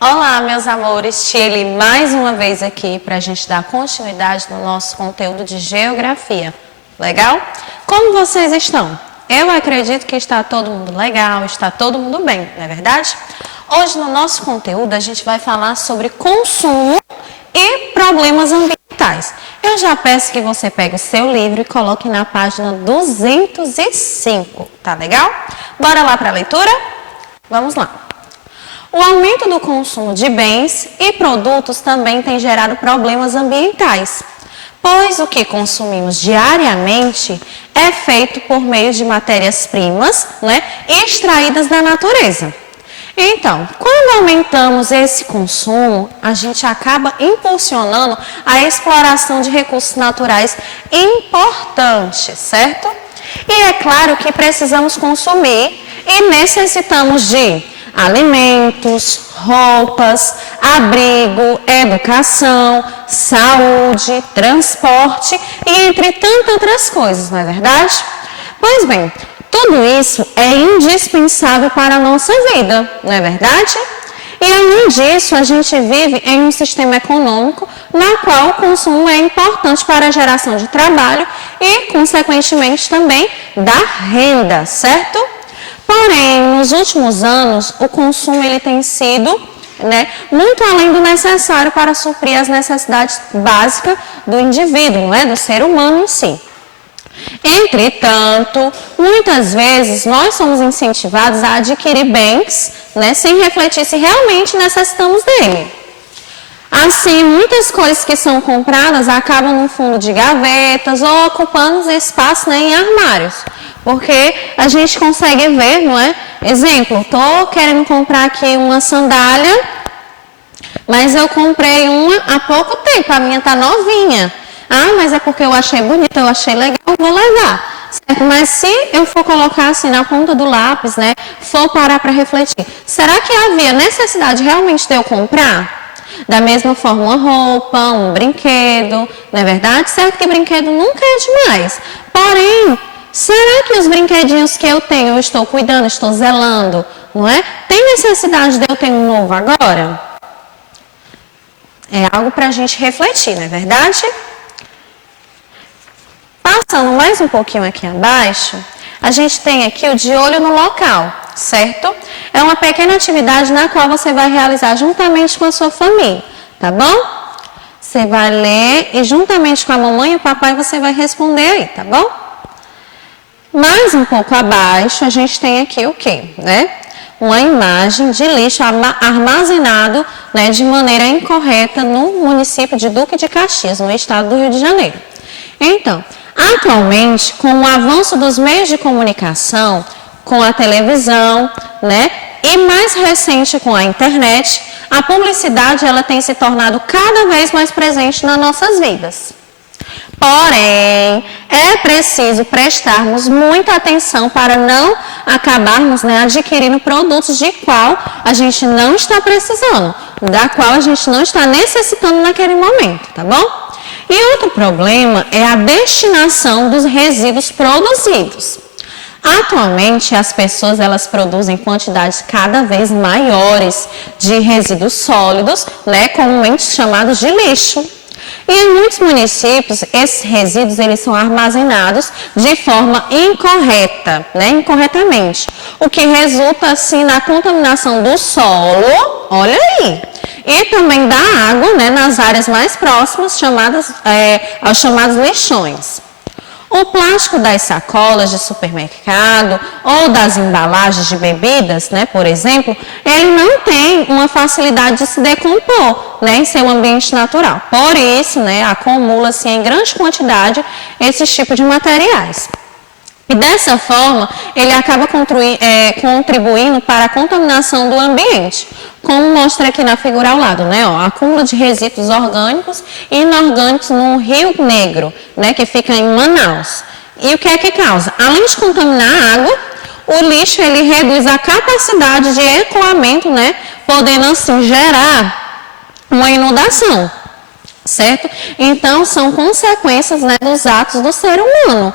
Olá, meus amores, Tiele mais uma vez aqui para a gente dar continuidade no nosso conteúdo de geografia. Legal? Como vocês estão? Eu acredito que está todo mundo legal, está todo mundo bem, não é verdade? Hoje no nosso conteúdo a gente vai falar sobre consumo e problemas ambientais. Eu já peço que você pegue o seu livro e coloque na página 205, tá legal? Bora lá para a leitura? Vamos lá. O aumento do consumo de bens e produtos também tem gerado problemas ambientais, pois o que consumimos diariamente é feito por meio de matérias-primas, extraídas da natureza. Então, quando aumentamos esse consumo, a gente acaba impulsionando a exploração de recursos naturais importantes, certo? E é claro que precisamos consumir e necessitamos de alimentos, roupas, abrigo, educação, saúde, transporte e entre tantas outras coisas, não é verdade? Pois bem, tudo isso é indispensável para a nossa vida, não é verdade? E além disso, a gente vive em um sistema econômico na qual o consumo é importante para a geração de trabalho e, consequentemente, também da renda, certo? Porém, nos últimos anos, o consumo ele tem sido muito além do necessário para suprir as necessidades básicas do indivíduo, do ser humano em si. Entretanto, muitas vezes nós somos incentivados a adquirir bens sem refletir se realmente necessitamos dele. Assim, muitas coisas que são compradas acabam no fundo de gavetas ou ocupando espaço em armários. Porque a gente consegue ver, não é? Exemplo, estou querendo comprar aqui uma sandália, mas eu comprei uma há pouco tempo, a minha está novinha. Ah, mas é porque eu achei bonita, eu achei legal, vou levar. Certo? Mas se eu for colocar assim na ponta do lápis, for parar para refletir, será que havia necessidade realmente de eu comprar? Da mesma forma, uma roupa, um brinquedo, não é verdade? Certo que brinquedo nunca é demais. Porém, será que os brinquedinhos que eu tenho, eu estou cuidando, estou zelando, não é? Tem necessidade de eu ter um novo agora? É algo para a gente refletir, não é verdade? Passando mais um pouquinho aqui abaixo, a gente tem aqui o de olho no local, certo? É uma pequena atividade na qual você vai realizar juntamente com a sua família, tá bom? Você vai ler e juntamente com a mamãe e o papai você vai responder aí, tá bom? Mais um pouco abaixo, a gente tem aqui o quê? Uma imagem de lixo armazenado de maneira incorreta no município de Duque de Caxias, no estado do Rio de Janeiro. Então, atualmente, com o avanço dos meios de comunicação, com a televisão, e mais recente com a internet, a publicidade ela tem se tornado cada vez mais presente nas nossas vidas. Porém, é preciso prestarmos muita atenção para não acabarmos adquirindo produtos de qual a gente não está precisando, da qual a gente não está necessitando naquele momento, tá bom? E outro problema é a destinação dos resíduos produzidos. Atualmente, as pessoas elas produzem quantidades cada vez maiores de resíduos sólidos, comumente chamados de lixo. E em muitos municípios, esses resíduos eles são armazenados de forma incorreta, incorretamente, o que resulta assim na contaminação do solo, olha aí, e também da água, nas áreas mais próximas, aos chamados lixões. O plástico das sacolas de supermercado ou das embalagens de bebidas, por exemplo, ele não tem uma facilidade de se decompor, em seu ambiente natural. Por isso, acumula-se em grande quantidade esses tipos de materiais. E dessa forma, ele acaba contribuindo para a contaminação do ambiente, como mostra aqui na figura ao lado, acúmulo de resíduos orgânicos e inorgânicos no Rio Negro, que fica em Manaus. E o que é que causa? Além de contaminar a água, o lixo ele reduz a capacidade de escoamento, podendo assim gerar uma inundação, certo? Então, são consequências dos atos do ser humano.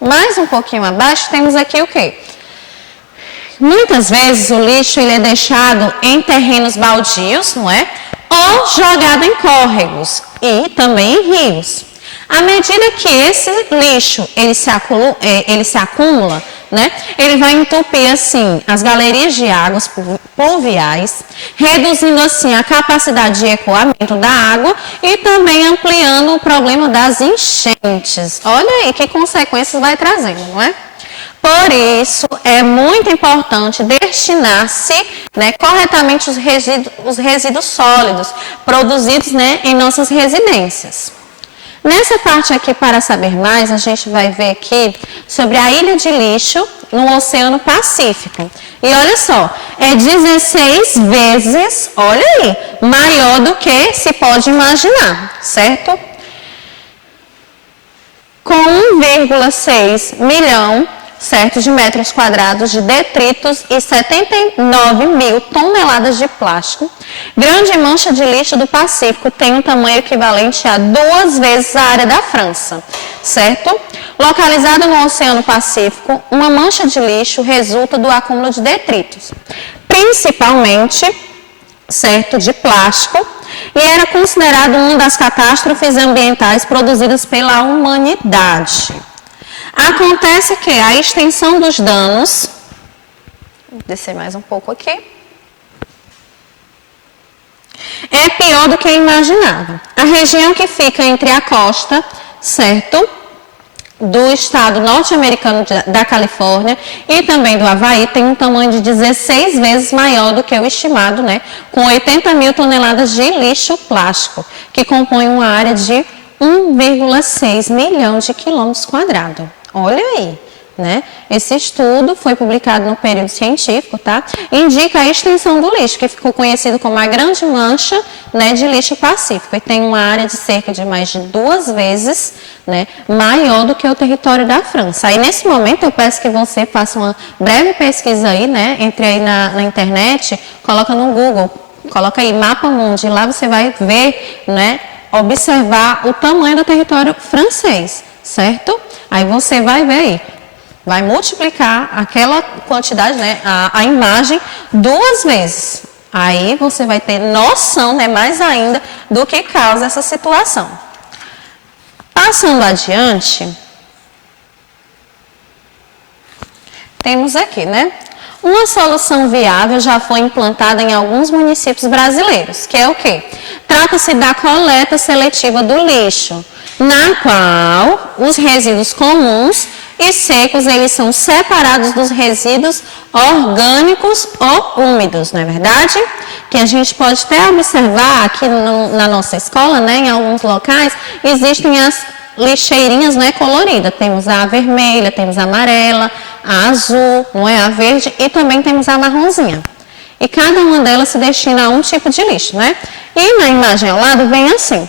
Mais um pouquinho abaixo, temos aqui o quê? Muitas vezes o lixo ele é deixado em terrenos baldios, não é? Ou jogado em córregos e também em rios. À medida que esse lixo ele se acumula, né? Ele vai entupir assim as galerias de águas pluviais, reduzindo assim a capacidade de escoamento da água e também ampliando o problema das enchentes. Olha aí que consequências vai trazendo, não é? Por isso, é muito importante destinar-se, né, corretamente os resíduos sólidos produzidos, né, em nossas residências. Nessa parte aqui, para saber mais, a gente vai ver aqui sobre a ilha de lixo no Oceano Pacífico. E olha só, é 16 vezes, olha aí, maior do que se pode imaginar, certo? Com 1,6 milhão, certo, de metros quadrados de detritos e 79 mil toneladas de plástico, Grande Mancha de Lixo do Pacífico tem um tamanho equivalente a 2 vezes a área da França, certo? Localizada no Oceano Pacífico, uma mancha de lixo resulta do acúmulo de detritos, principalmente, certo, de plástico, e era considerado uma das catástrofes ambientais produzidas pela humanidade. Acontece que a extensão dos danos, vou descer mais um pouco aqui, é pior do que imaginava. A região que fica entre a costa, certo, do estado norte-americano da Califórnia e também do Havaí tem um tamanho de 16 vezes maior do que o estimado, né, com 80 mil toneladas de lixo plástico, que compõe uma área de 1,6 milhão de quilômetros quadrados. Olha aí, né? Esse estudo foi publicado no período científico, tá? Indica a extensão do lixo, que ficou conhecido como a Grande Mancha, né, de Lixo Pacífico, e tem uma área de cerca de mais de 2 vezes, né, maior do que o território da França. Aí, nesse momento, eu peço que você faça uma breve pesquisa aí, né? Entre aí na internet, coloca no Google, coloca aí Mapa Mundi, lá você vai ver, né, observar o tamanho do território francês, certo? Aí você vai ver aí, vai multiplicar aquela quantidade, né, a imagem 2 vezes. Aí você vai ter noção, né, mais ainda do que causa essa situação. Passando adiante, temos aqui, né, uma solução viável já foi implantada em alguns municípios brasileiros, que é o quê? Trata-se da coleta seletiva do lixo, na qual os resíduos comuns e secos eles são separados dos resíduos orgânicos ou úmidos, não é verdade? Que a gente pode até observar aqui na nossa escola, né, em alguns locais, existem as lixeirinhas, né, coloridas. Temos a vermelha, temos a amarela, a azul, não é, a verde e também temos a marronzinha. E cada uma delas se destina a um tipo de lixo, né? E na imagem ao lado vem assim.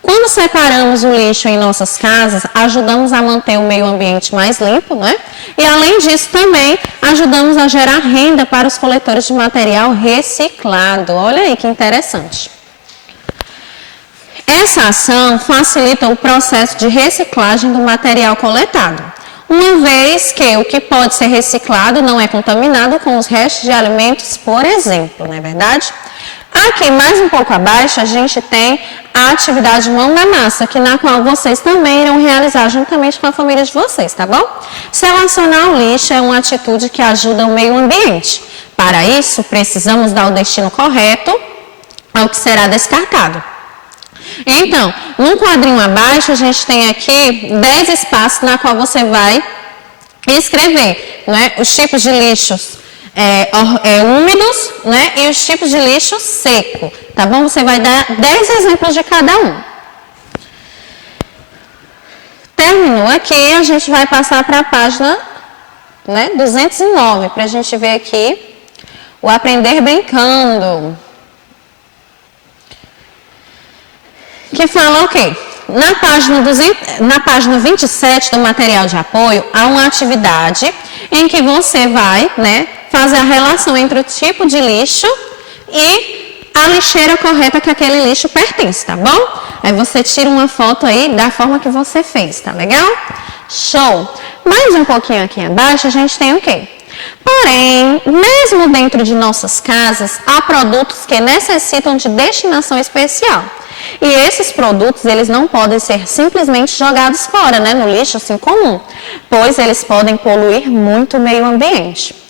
Quando separamos o lixo em nossas casas, ajudamos a manter o meio ambiente mais limpo, né? E além disso também ajudamos a gerar renda para os coletores de material reciclado. Olha aí que interessante. Essa ação facilita o processo de reciclagem do material coletado, uma vez que o que pode ser reciclado não é contaminado com os restos de alimentos, por exemplo, não é verdade? Aqui, mais um pouco abaixo, a gente tem a atividade Mão na Massa, na qual vocês também irão realizar juntamente com a família de vocês, tá bom? Selecionar o lixo é uma atitude que ajuda o meio ambiente. Para isso, precisamos dar o destino correto ao que será descartado. Então, no quadrinho abaixo, a gente tem aqui 10 espaços na qual você vai escrever, né, os tipos de lixos úmidos, né, e os tipos de lixo seco, tá bom? Você vai dar 10 exemplos de cada um. Terminou aqui, a gente vai passar para a página, né, 209, para a gente ver aqui o Aprender Brincando. Que fala o quê? Na página 27 do material de apoio, há uma atividade em que você vai, né, fazer a relação entre o tipo de lixo e a lixeira correta que aquele lixo pertence, tá bom? Aí você tira uma foto aí da forma que você fez, tá legal? Show! Mais um pouquinho aqui abaixo, a gente tem o quê? Porém, mesmo dentro de nossas casas, há produtos que necessitam de destinação especial. E esses produtos, eles não podem ser simplesmente jogados fora, né, no lixo assim comum, pois eles podem poluir muito o meio ambiente.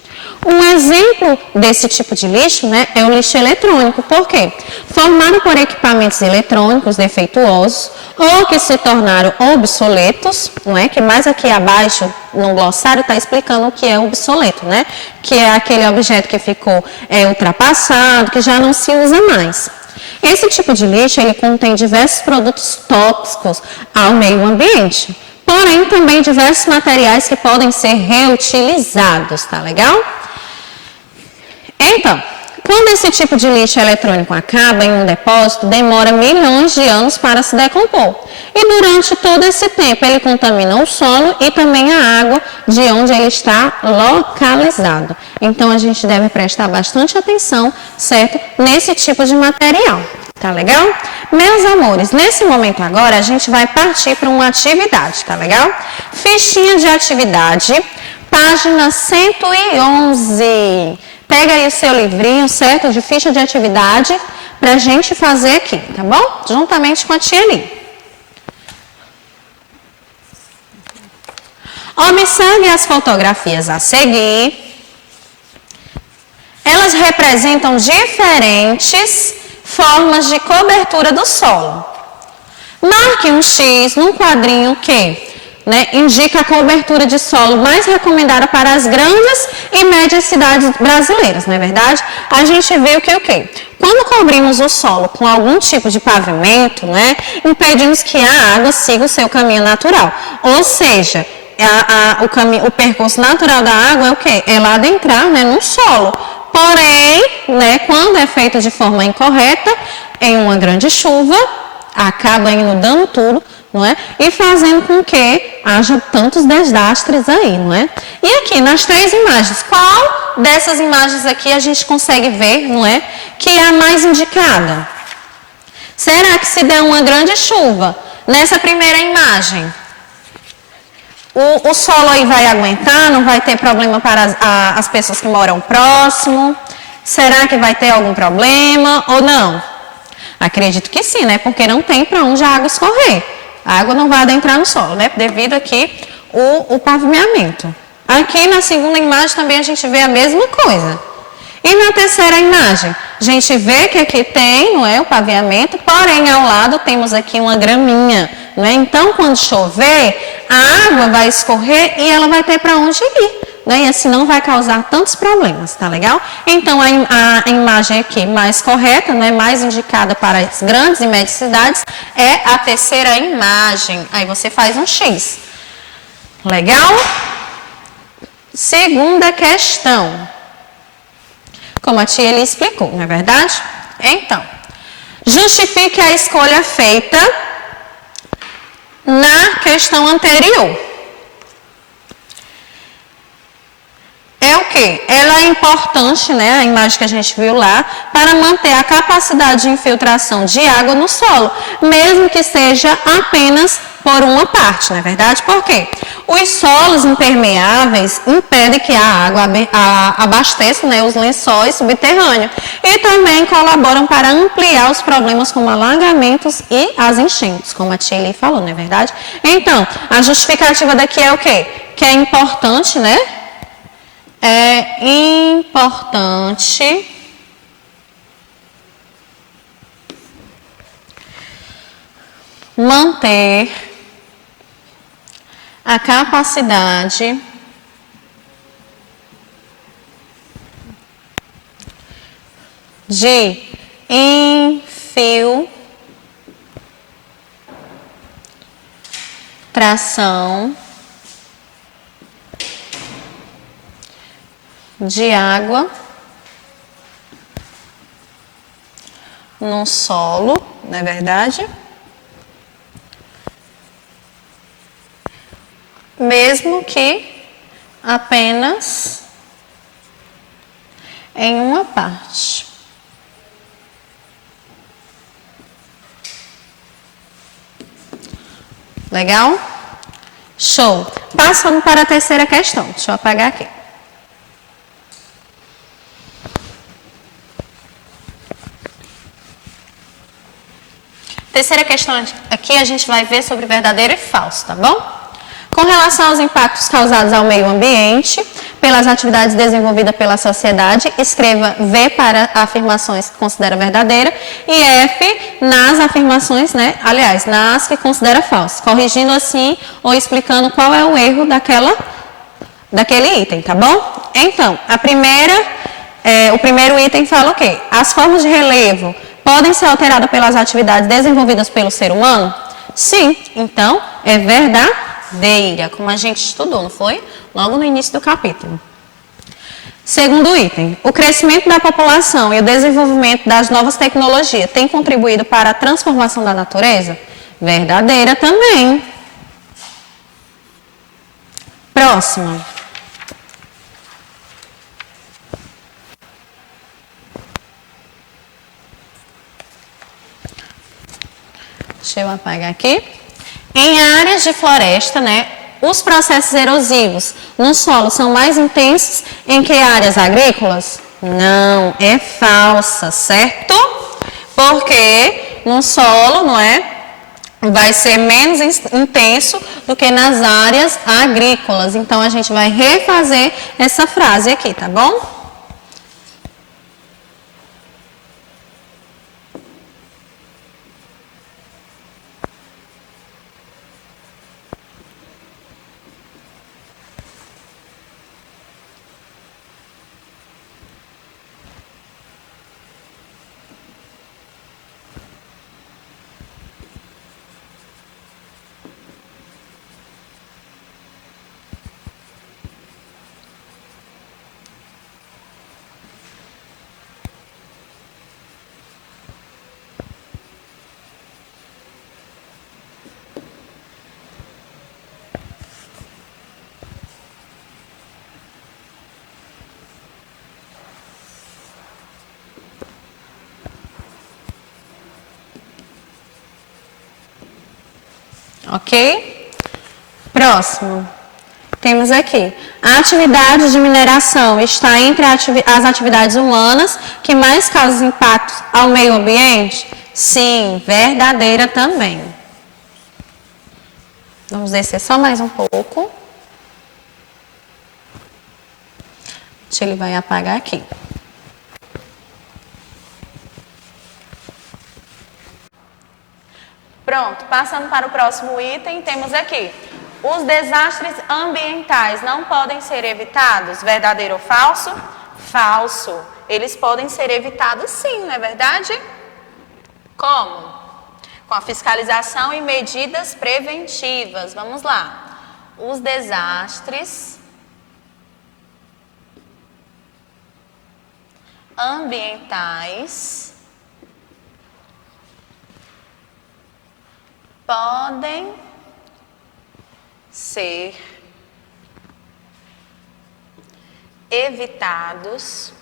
Um exemplo desse tipo de lixo, né, é o lixo eletrônico. Por quê? Formado por equipamentos eletrônicos defeituosos ou que se tornaram obsoletos, não é? Que mais aqui abaixo no glossário está explicando o que é obsoleto, né? Que é aquele objeto que ficou ultrapassado, que já não se usa mais. Esse tipo de lixo, ele contém diversos produtos tóxicos ao meio ambiente, porém também diversos materiais que podem ser reutilizados, tá legal? Então, quando esse tipo de lixo eletrônico acaba em um depósito, demora milhões de anos para se decompor. E durante todo esse tempo, ele contamina o solo e também a água de onde ele está localizado. Então, a gente deve prestar bastante atenção, certo? Nesse tipo de material. Tá legal? Meus amores, nesse momento agora, a gente vai partir para uma atividade, tá legal? Fichinha de atividade, página 111. Pega aí o seu livrinho, certo? De ficha de atividade para a gente fazer aqui, tá bom? Juntamente com a tia Li. Observe as fotografias a seguir. Elas representam diferentes formas de cobertura do solo. Marque um X num quadrinho que indica a cobertura de solo mais recomendada para as grandes e médias cidades brasileiras, não é verdade? A gente vê o que? Quando cobrimos o solo com algum tipo de pavimento, impedimos que a água siga o seu caminho natural. Ou seja, o percurso natural da água é o quê? É lá adentrar, no solo. Porém, quando é feito de forma incorreta, em uma grande chuva, acaba inundando tudo, não é? E fazendo com que haja tantos desastres aí, não é? E aqui, nas 3 imagens, qual dessas imagens aqui a gente consegue ver, não é? Que é a mais indicada? Será que se der uma grande chuva, nessa primeira imagem, o solo aí vai aguentar, não vai ter problema para as pessoas que moram próximo? Será que vai ter algum problema ou não? Acredito que sim, né? Porque não tem para onde a água escorrer. A água não vai adentrar no solo, né? Devido aqui o pavimento. Aqui na segunda imagem também a gente vê a mesma coisa. E na terceira imagem, a gente vê que aqui tem, o paviamento, porém ao lado temos aqui uma graminha, Então, quando chover, a água vai escorrer e ela vai ter para onde ir, E assim não vai causar tantos problemas, tá legal? Então, a imagem aqui mais correta, mais indicada para as grandes e médias cidades, é a terceira imagem. Aí você faz um X. Legal? Segunda questão. Como a tia Eli explicou, não é verdade? Então, justifique a escolha feita na questão anterior. É o quê? Ela é importante, a imagem que a gente viu lá, para manter a capacidade de infiltração de água no solo, mesmo que seja apenas por uma parte, não é verdade? Por quê? Os solos impermeáveis impedem que a água abasteça os lençóis subterrâneos e também colaboram para ampliar os problemas como alagamentos e as enchentes, como a tia Eli falou, não é verdade? Então, a justificativa daqui é o quê? Que é importante, É importante manter a capacidade de infiltração de água no solo, não é verdade? Mesmo que apenas em uma parte. Legal? Show. Passando para a terceira questão. Deixa eu apagar aqui. Terceira questão aqui a gente vai ver sobre verdadeiro e falso, tá bom? Com relação aos impactos causados ao meio ambiente pelas atividades desenvolvidas pela sociedade, escreva V para afirmações que considera verdadeira e F nas afirmações, né? Aliás, nas que considera falsas, corrigindo assim ou explicando qual é o erro daquele item, tá bom? Então, o primeiro item fala o quê? As formas de relevo podem ser alteradas pelas atividades desenvolvidas pelo ser humano? Sim, então é verdadeira, como a gente estudou, não foi? Logo no início do capítulo. Segundo item, o crescimento da população e o desenvolvimento das novas tecnologias tem contribuído para a transformação da natureza? Verdadeira também. Próxima. Deixa eu apagar aqui. Em áreas de floresta, né, os processos erosivos no solo são mais intensos em que áreas agrícolas? Não, é falsa, certo? Porque no solo, não é? Vai ser menos intenso do que nas áreas agrícolas. Então, a gente vai refazer essa frase aqui, tá bom? Ok? Próximo. Temos aqui. A atividade de mineração está entre as atividades humanas que mais causam impactos ao meio ambiente? Sim, verdadeira também. Vamos descer só mais um pouco. Ele vai apagar aqui. Pronto, passando para o próximo item, temos aqui. Os desastres ambientais não podem ser evitados? Verdadeiro ou falso? Falso. Eles podem ser evitados sim, não é verdade? Como? Com a fiscalização e medidas preventivas. Vamos lá. Os desastres ambientais podem ser evitados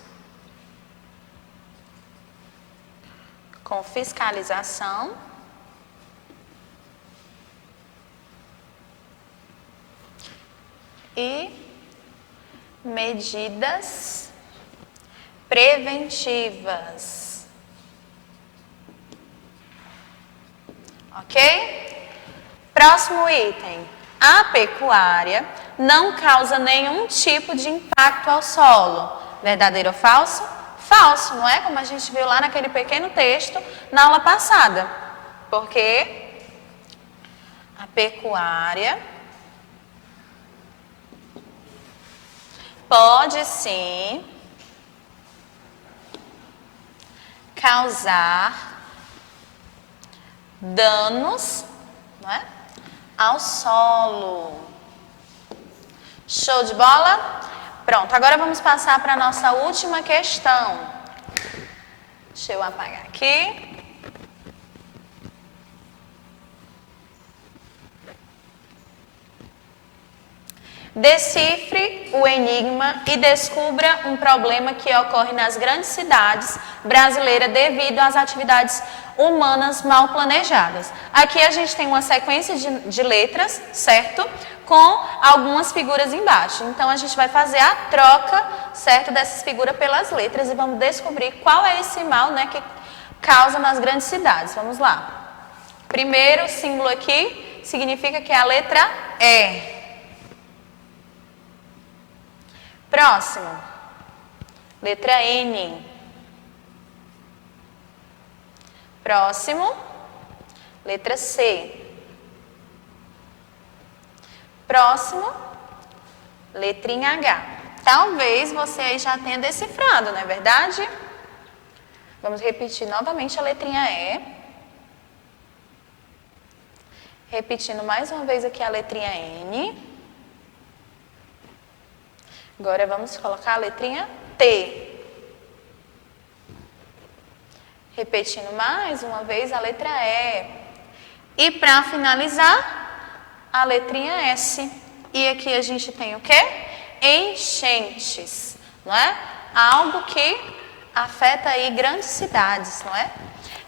com fiscalização e medidas preventivas. Ok? Próximo item. A pecuária não causa nenhum tipo de impacto ao solo. Verdadeiro ou falso? Falso, não é? Como a gente viu lá naquele pequeno texto na aula passada. Porque a pecuária pode sim causar danos, não é? Ao solo. Show de bola? Pronto, agora vamos passar para a nossa última questão. Deixa eu apagar aqui. Decifre o enigma e descubra um problema que ocorre nas grandes cidades brasileiras devido às atividades humanas mal planejadas. Aqui a gente tem uma sequência de letras, certo? Com algumas figuras embaixo. Então, a gente vai fazer a troca, certo, dessas figuras pelas letras e vamos descobrir qual é esse mal, né, que causa nas grandes cidades. Vamos lá. Primeiro símbolo aqui significa que é a letra E. Próximo, letra N. Próximo, letra C. Próximo, letrinha H. Talvez você aí já tenha decifrado, não é verdade? Vamos repetir novamente a letrinha E. Repetindo mais uma vez aqui a letrinha N. Agora vamos colocar a letrinha T. Repetindo mais uma vez a letra E. E para finalizar, a letrinha S. E aqui a gente tem o quê? Enchentes, não é? Algo que afeta aí grandes cidades, não é?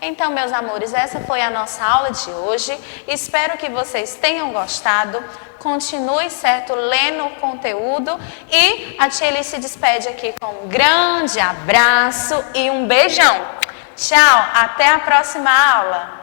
Então, meus amores, essa foi a nossa aula de hoje. Espero que vocês tenham gostado. Continue, certo, lendo o conteúdo. E a Tia Eli se despede aqui com um grande abraço e um beijão. Tchau, até a próxima aula.